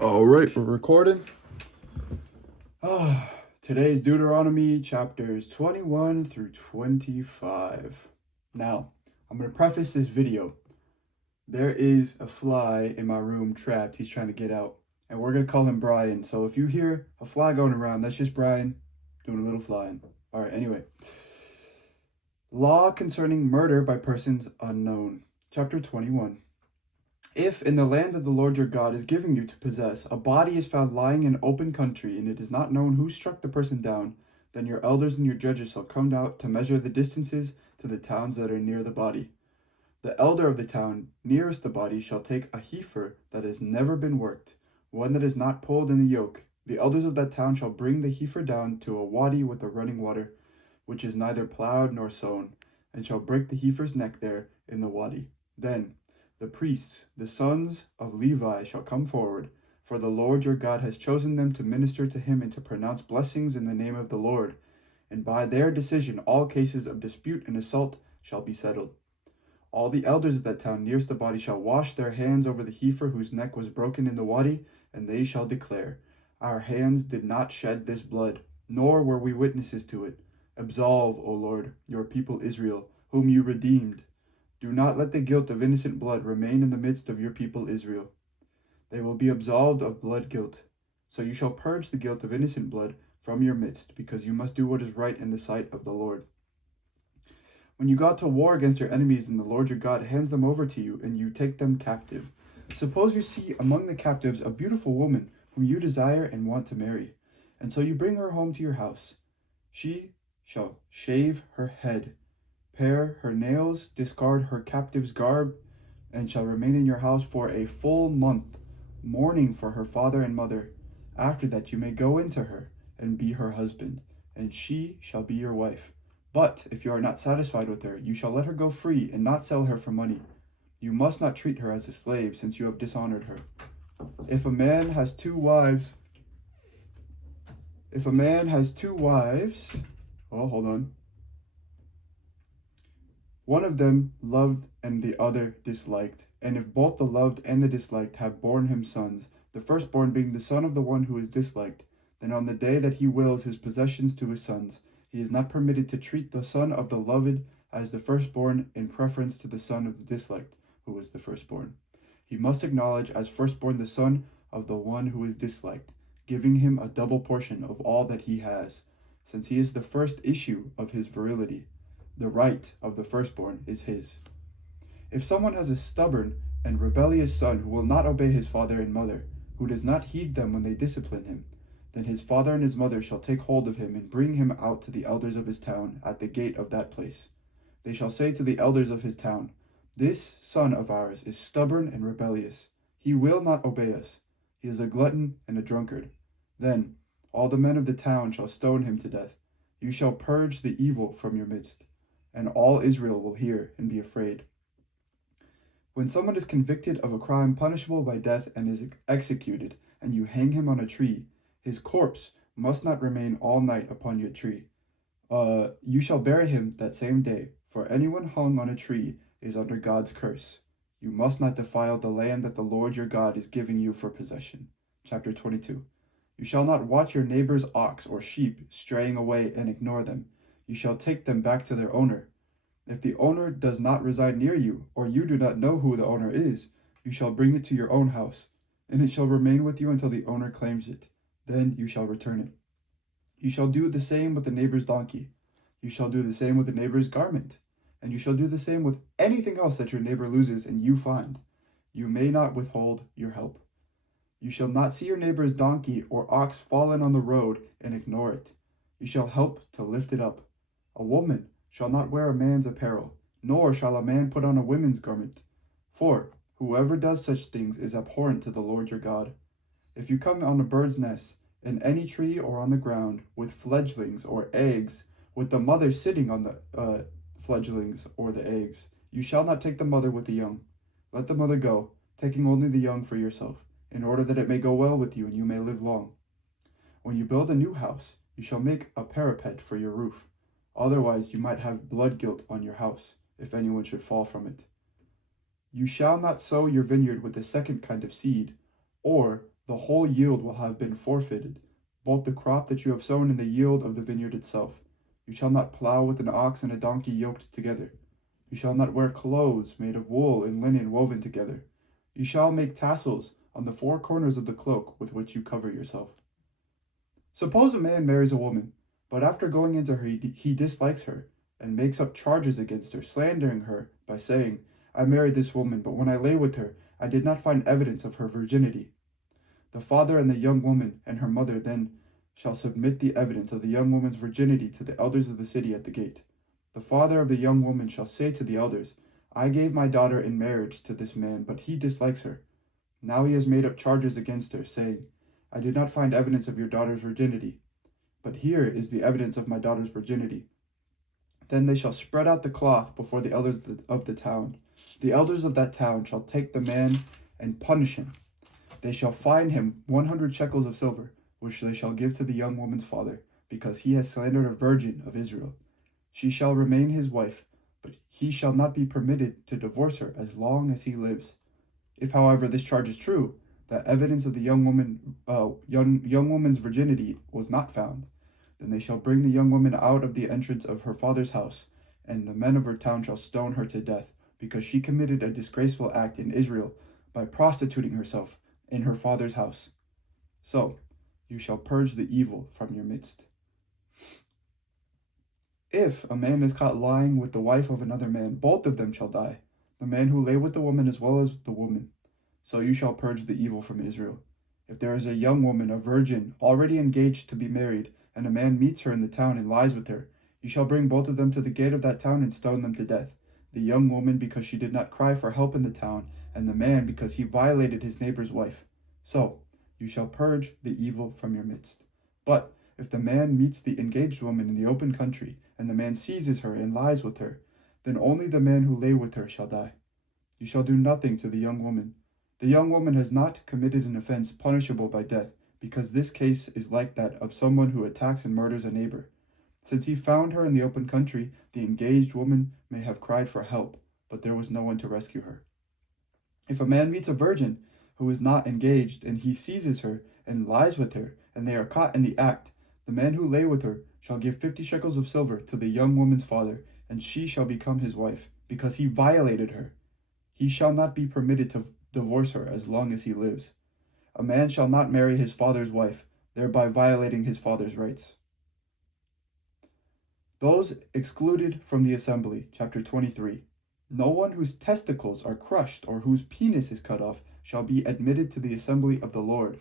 All right, we're recording. Today's Deuteronomy chapters 21 through 25. Now, I'm going to preface this video. There is a fly in my room trapped. He's trying to get out. And we're going to call him Brian. So if you hear a fly going around, that's just Brian doing a little flying. All right, anyway. Law concerning murder by persons unknown. Chapter 21. If in the land that the Lord your God is giving you to possess, a body is found lying in open country, and it is not known who struck the person down, then your elders and your judges shall come out to measure the distances to the towns that are near the body. The elder of the town nearest the body shall take a heifer that has never been worked, one that is not pulled in the yoke. The elders of that town shall bring the heifer down to a wadi with the running water, which is neither plowed nor sown, and shall break the heifer's neck there in the wadi. Then the priests, the sons of Levi, shall come forward, for the Lord your God has chosen them to minister to him and to pronounce blessings in the name of the Lord. And by their decision all cases of dispute and assault shall be settled. All the elders of that town nearest the body shall wash their hands over the heifer whose neck was broken in the wadi, and they shall declare, Our hands did not shed this blood, nor were we witnesses to it. Absolve, O Lord, your people Israel, whom you redeemed. Do not let the guilt of innocent blood remain in the midst of your people Israel. They will be absolved of blood guilt. So you shall purge the guilt of innocent blood from your midst, because you must do what is right in the sight of the Lord. When you go out to war against your enemies, and the Lord your God hands them over to you, and you take them captive, suppose you see among the captives a beautiful woman whom you desire and want to marry, and so you bring her home to your house. She shall shave her head, pare her nails, discard her captive's garb, and shall remain in your house for a full month, mourning for her father and mother. After that you may go into her, and be her husband, and she shall be your wife. But if you are not satisfied with her, you shall let her go free, and not sell her for money. You must not treat her as a slave, since you have dishonored her. If a man has two wives, one of them loved and the other disliked, and if both the loved and the disliked have borne him sons, the firstborn being the son of the one who is disliked, then on the day that he wills his possessions to his sons, he is not permitted to treat the son of the loved as the firstborn in preference to the son of the disliked, who was the firstborn. He must acknowledge as firstborn the son of the one who is disliked, giving him a double portion of all that he has, since he is the first issue of his virility. The right of the firstborn is his. If someone has a stubborn and rebellious son who will not obey his father and mother, who does not heed them when they discipline him, then his father and his mother shall take hold of him and bring him out to the elders of his town at the gate of that place. They shall say to the elders of his town, This son of ours is stubborn and rebellious. He will not obey us. He is a glutton and a drunkard. Then all the men of the town shall stone him to death. You shall purge the evil from your midst, and all Israel will hear and be afraid. When someone is convicted of a crime punishable by death and is executed, and you hang him on a tree, his corpse must not remain all night upon your tree. You shall bury him that same day, for anyone hung on a tree is under God's curse. You must not defile the land that the Lord your God is giving you for possession. Chapter 22. You shall not watch your neighbor's ox or sheep straying away and ignore them. You shall take them back to their owner. If the owner does not reside near you, or you do not know who the owner is, you shall bring it to your own house, and it shall remain with you until the owner claims it. Then you shall return it. You shall do the same with the neighbor's donkey. You shall do the same with the neighbor's garment. And you shall do the same with anything else that your neighbor loses and you find. You may not withhold your help. You shall not see your neighbor's donkey or ox fallen on the road and ignore it. You shall help to lift it up. A woman shall not wear a man's apparel, nor shall a man put on a woman's garment. For whoever does such things is abhorrent to the Lord your God. If you come on a bird's nest, in any tree or on the ground, with fledglings or eggs, with the mother sitting on the fledglings or the eggs, you shall not take the mother with the young. Let the mother go, taking only the young for yourself, in order that it may go well with you and you may live long. When you build a new house, you shall make a parapet for your roof. Otherwise you might have blood guilt on your house, if anyone should fall from it. You shall not sow your vineyard with the second kind of seed, or the whole yield will have been forfeited, both the crop that you have sown and the yield of the vineyard itself. You shall not plow with an ox and a donkey yoked together. You shall not wear clothes made of wool and linen woven together. You shall make tassels on the four corners of the cloak with which you cover yourself. Suppose a man marries a woman, but after going into her, he dislikes her and makes up charges against her, slandering her by saying, I married this woman, but when I lay with her, I did not find evidence of her virginity. The father and the young woman and her mother then shall submit the evidence of the young woman's virginity to the elders of the city at the gate. The father of the young woman shall say to the elders, I gave my daughter in marriage to this man, but he dislikes her. Now he has made up charges against her, saying, I did not find evidence of your daughter's virginity, but here is the evidence of my daughter's virginity. Then they shall spread out the cloth before the elders of the town. The elders of that town shall take the man and punish him. They shall fine him 100 shekels of silver, which they shall give to the young woman's father, because he has slandered a virgin of Israel. She shall remain his wife, but he shall not be permitted to divorce her as long as he lives. If, however, this charge is true, that evidence of the young woman's virginity was not found, then they shall bring the young woman out of the entrance of her father's house, and the men of her town shall stone her to death, because she committed a disgraceful act in Israel by prostituting herself in her father's house. So you shall purge the evil from your midst. If a man is caught lying with the wife of another man, both of them shall die, the man who lay with the woman as well as the woman. So you shall purge the evil from Israel. If there is a young woman, a virgin, already engaged to be married, and a man meets her in the town and lies with her, you shall bring both of them to the gate of that town and stone them to death, the young woman because she did not cry for help in the town, and the man because he violated his neighbor's wife. So you shall purge the evil from your midst. But if the man meets the engaged woman in the open country, and the man seizes her and lies with her, then only the man who lay with her shall die. You shall do nothing to the young woman. The young woman has not committed an offense punishable by death, because this case is like that of someone who attacks and murders a neighbor. Since he found her in the open country, the engaged woman may have cried for help, but there was no one to rescue her. If a man meets a virgin who is not engaged, and he seizes her and lies with her, and they are caught in the act, the man who lay with her shall give 50 shekels of silver to the young woman's father, and she shall become his wife, because he violated her. He shall not be permitted to divorce her as long as he lives. A man shall not marry his father's wife, thereby violating his father's rights. Those excluded from the assembly, chapter 23. No one whose testicles are crushed or whose penis is cut off shall be admitted to the assembly of the Lord.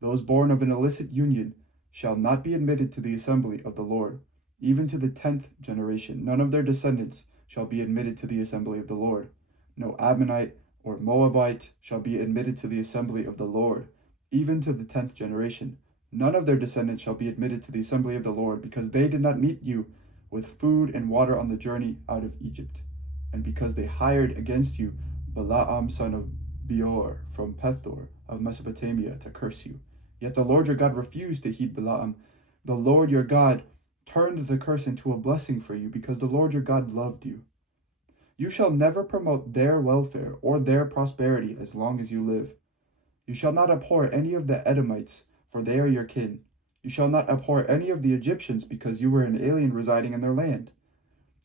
Those born of an illicit union shall not be admitted to the assembly of the Lord. Even to the 10th generation, none of their descendants shall be admitted to the assembly of the Lord. No Ammonite or Moabite shall be admitted to the assembly of the Lord. Even to the 10th generation, none of their descendants shall be admitted to the assembly of the Lord, because they did not meet you with food and water on the journey out of Egypt, and because they hired against you Balaam son of Beor from Pethor of Mesopotamia to curse you. Yet the Lord your God refused to heed Balaam. The Lord your God turned the curse into a blessing for you, because the Lord your God loved you. You shall never promote their welfare or their prosperity as long as you live. You shall not abhor any of the Edomites, for they are your kin. You shall not abhor any of the Egyptians, because you were an alien residing in their land.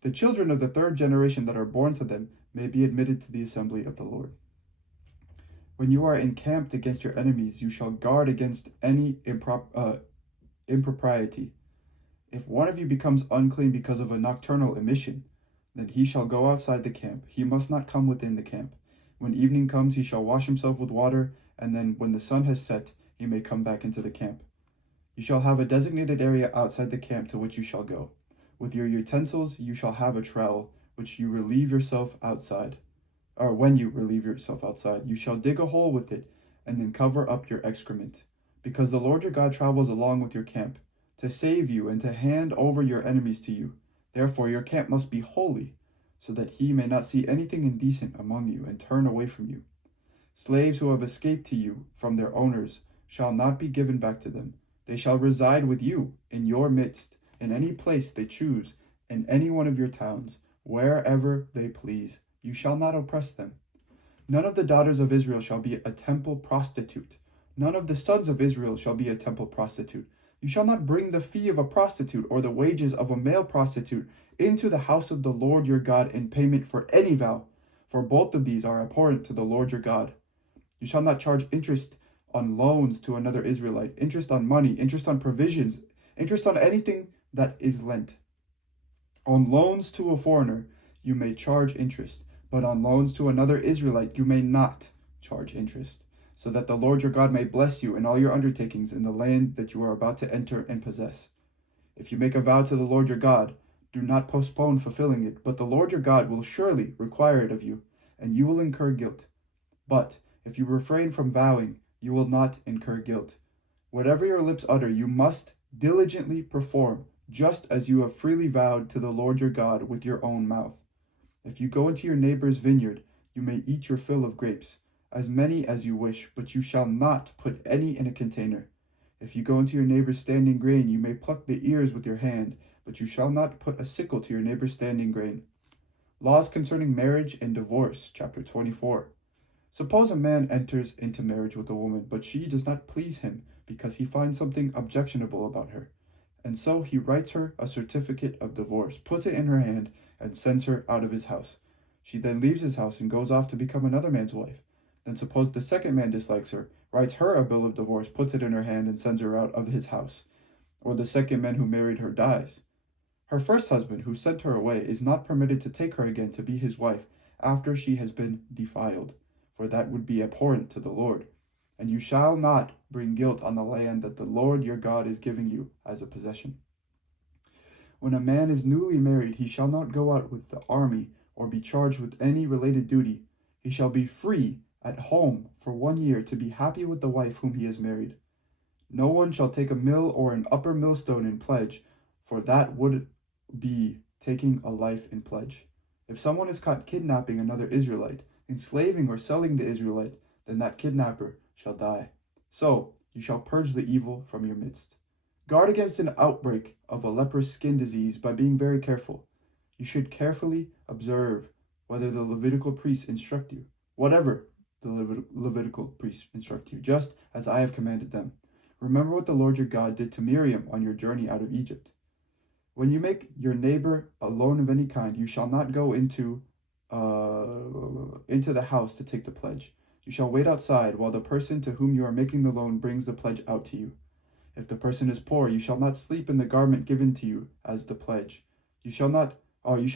The children of the 3rd generation that are born to them may be admitted to the assembly of the Lord. When you are encamped against your enemies, you shall guard against any impropriety. If one of you becomes unclean because of a nocturnal emission, then he shall go outside the camp. He must not come within the camp. When evening comes, he shall wash himself with water, and then when the sun has set, he may come back into the camp. You shall have a designated area outside the camp to which you shall go. With your utensils you shall have a trowel, which you relieve yourself outside. Or when you relieve yourself outside, you shall dig a hole with it, and then cover up your excrement. Because the Lord your God travels along with your camp, to save you and to hand over your enemies to you. Therefore your camp must be holy, so that he may not see anything indecent among you and turn away from you. Slaves who have escaped to you from their owners shall not be given back to them. They shall reside with you in your midst, in any place they choose, in any one of your towns, wherever they please. You shall not oppress them. None of the daughters of Israel shall be a temple prostitute, None of the sons of Israel shall be a temple prostitute. You shall not bring the fee of a prostitute or the wages of a male prostitute into the house of the Lord your God in payment for any vow, for both of these are abhorrent to the Lord your God. You shall not charge interest on loans to another Israelite, interest on money, interest on provisions, interest on anything that is lent. On loans to a foreigner you may charge interest, but on loans to another Israelite you may not charge interest, so that the Lord your God may bless you in all your undertakings in the land that you are about to enter and possess. If you make a vow to the Lord your God, do not postpone fulfilling it, but the Lord your God will surely require it of you, and you will incur guilt. But if you refrain from vowing, you will not incur guilt. Whatever your lips utter, you must diligently perform, just as you have freely vowed to the Lord your God with your own mouth. If you go into your neighbor's vineyard, you may eat your fill of grapes, as many as you wish, but you shall not put any in a container. If you go into your neighbor's standing grain, you may pluck the ears with your hand, but you shall not put a sickle to your neighbor's standing grain. Laws concerning marriage and divorce, chapter 24. Suppose a man enters into marriage with a woman, but she does not please him because he finds something objectionable about her. And so he writes her a certificate of divorce, puts it in her hand, and sends her out of his house. She then leaves his house and goes off to become another man's wife. Then suppose the second man dislikes her, writes her a bill of divorce, puts it in her hand, and sends her out of his house. Or the second man who married her dies. Her first husband, who sent her away, is not permitted to take her again to be his wife after she has been defiled, for that would be abhorrent to the Lord. And you shall not bring guilt on the land that the Lord your God is giving you as a possession. When a man is newly married, he shall not go out with the army or be charged with any related duty. He shall be free at home for 1 year to be happy with the wife whom he has married. No one shall take a mill or an upper millstone in pledge, for that would be taking a life in pledge. If someone is caught kidnapping another Israelite, enslaving or selling the Israelite, then that kidnapper shall die. So you shall purge the evil from your midst. Guard against an outbreak of a leprous skin disease by being very careful. You should carefully observe whether the Levitical priests instruct you, whatever the Levitical priests instruct you, just as I have commanded them. Remember what the Lord your God did to Miriam on your journey out of Egypt. When you make your neighbor a loan of any kind, you shall not go into the house to take the pledge. You shall wait outside while the person to whom you are making the loan brings the pledge out to you. If the person is poor, you shall not sleep in the garment given to you as the pledge. You shall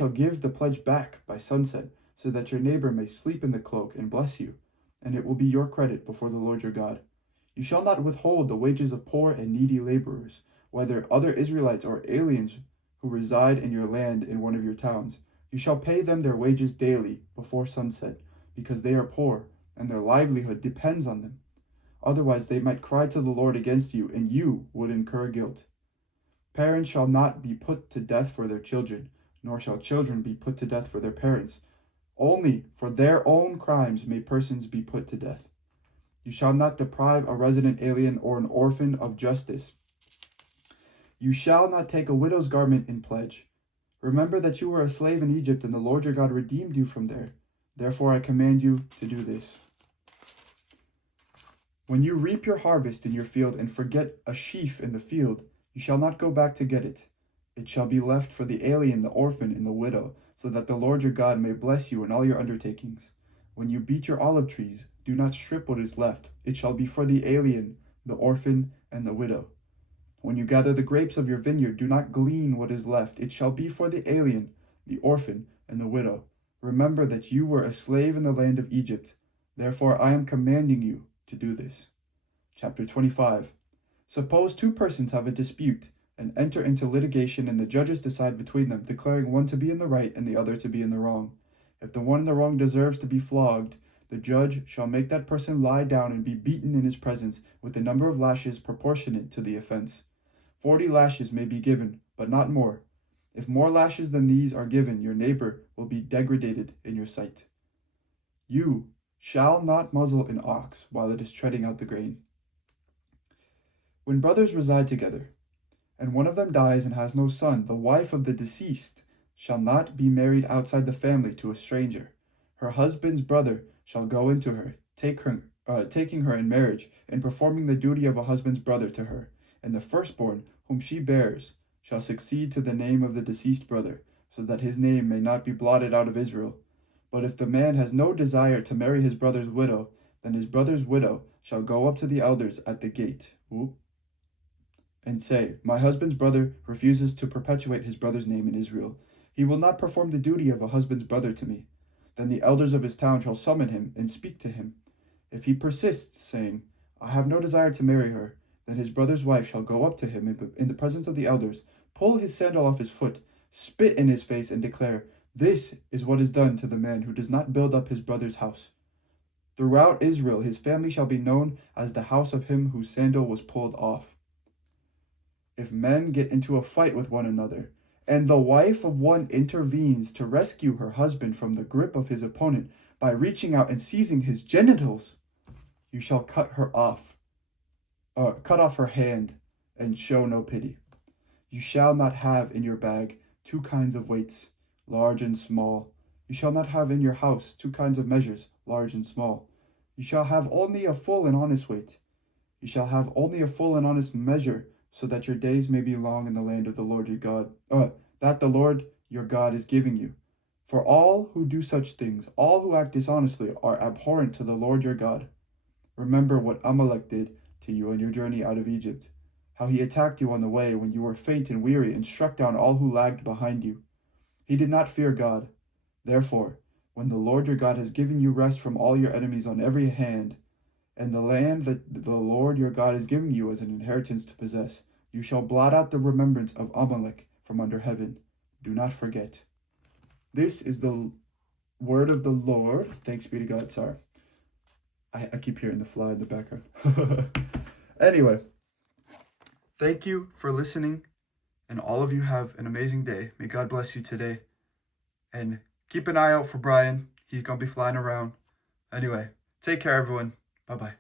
give the pledge back by sunset, so that your neighbor may sleep in the cloak and bless you, and it will be your credit before the Lord your God. You shall not withhold the wages of poor and needy laborers, whether other Israelites or aliens who reside in your land in one of your towns. You shall pay them their wages daily before sunset, because they are poor, and their livelihood depends on them. Otherwise they might cry to the Lord against you, and you would incur guilt. Parents shall not be put to death for their children, nor shall children be put to death for their parents. Only for their own crimes may persons be put to death. You shall not deprive a resident alien or an orphan of justice. You shall not take a widow's garment in pledge. Remember that you were a slave in Egypt, and the Lord your God redeemed you from there. Therefore I command you to do this. When you reap your harvest in your field and forget a sheaf in the field, you shall not go back to get it. It shall be left for the alien, the orphan, and the widow, so that the Lord your God may bless you in all your undertakings. When you beat your olive trees, do not strip what is left. It shall be for the alien, the orphan, and the widow. When you gather the grapes of your vineyard, do not glean what is left. It shall be for the alien, the orphan, and the widow. Remember that you were a slave in the land of Egypt. Therefore I am commanding you to do this. Chapter 25. Suppose two persons have a dispute and enter into litigation, and the judges decide between them, declaring one to be in the right and the other to be in the wrong. If the one in the wrong deserves to be flogged, the judge shall make that person lie down and be beaten in his presence with the number of lashes proportionate to the offense. 40 lashes may be given, but not more. If more lashes than these are given, your neighbor will be degraded in your sight. You shall not muzzle an ox while it is treading out the grain. When brothers reside together, and one of them dies and has no son, the wife of the deceased shall not be married outside the family to a stranger. Her husband's brother shall go into her, take her taking her in marriage, and performing the duty of a husband's brother to her. And the firstborn, whom she bears, shall succeed to the name of the deceased brother, so that his name may not be blotted out of Israel. But if the man has no desire to marry his brother's widow, then his brother's widow shall go up to the elders at the gate, and say, My husband's brother refuses to perpetuate his brother's name in Israel. He will not perform the duty of a husband's brother to me. Then the elders of his town shall summon him and speak to him. If he persists, saying, I have no desire to marry her, then his brother's wife shall go up to him in the presence of the elders, pull his sandal off his foot, spit in his face, and declare, This is what is done to the man who does not build up his brother's house. Throughout Israel his family shall be known as the house of him whose sandal was pulled off. If men get into a fight with one another, and the wife of one intervenes to rescue her husband from the grip of his opponent by reaching out and seizing his genitals, you shall cut off her hand, and show no pity. You shall not have in your bag 2 kinds of weights, large and small. You shall not have in your house 2 kinds of measures, large and small. You shall have only a full and honest weight. You shall have only a full and honest measure, so that your days may be long in the land of the Lord your God, that the Lord your God is giving you. For all who do such things, all who act dishonestly, are abhorrent to the Lord your God. Remember what Amalek did to you on your journey out of Egypt, how he attacked you on the way when you were faint and weary, and struck down all who lagged behind you. He did not fear God. Therefore, when the Lord your God has given you rest from all your enemies on every hand, and the land that the Lord your God is giving you as an inheritance to possess, you shall blot out the remembrance of Amalek from under heaven. Do not forget. This is the word of the Lord. Thanks be to God. Sorry. I keep hearing the fly in the background. Anyway, thank you for listening, and all of you have an amazing day. May God bless you today. And keep an eye out for Brian. He's going to be flying around. Anyway, take care, everyone. Bye-bye.